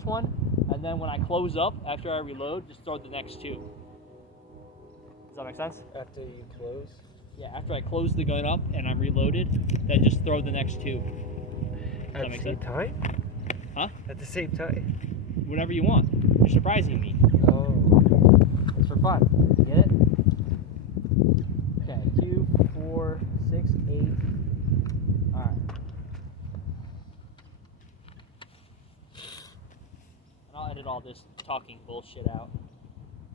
next one, and then when I close up after I reload, just throw the next two. Does that make sense? After you close? Yeah, after I close the gun up and I'm reloaded, then just throw the next two. Does At the same time? Huh? At the same time? Whatever you want. You're surprising me. Oh. It's for fun. Get it? Okay, 2, 4, 6, 8. Alright. And I'll edit all this talking bullshit out.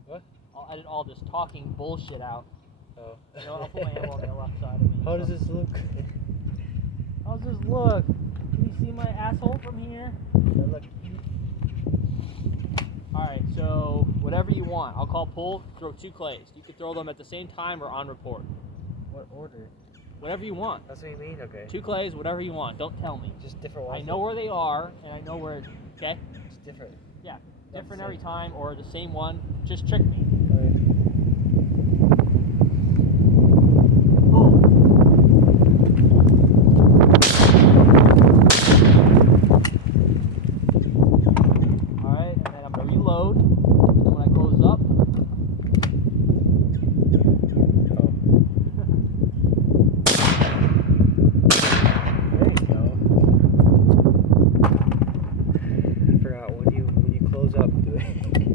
What? I'll edit all this talking bullshit out. Oh. You know, I'll put my ammo on the left side of me. How does this look? How's this look? Can you see my asshole from here? That look. Alright, so whatever you want. I'll call pull, throw 2 clays. You can throw them at the same time or on report. What order? Whatever you want. That's what you mean? Okay. 2 clays, whatever you want. Don't tell me. Just different ones? I know where they are, and I know where, okay? It's different. Yeah, Not different the every same. time or the same one. Just trick me. Alright, and then I'm going to reload. And when I close up, There you go. I forgot when you close up, do it.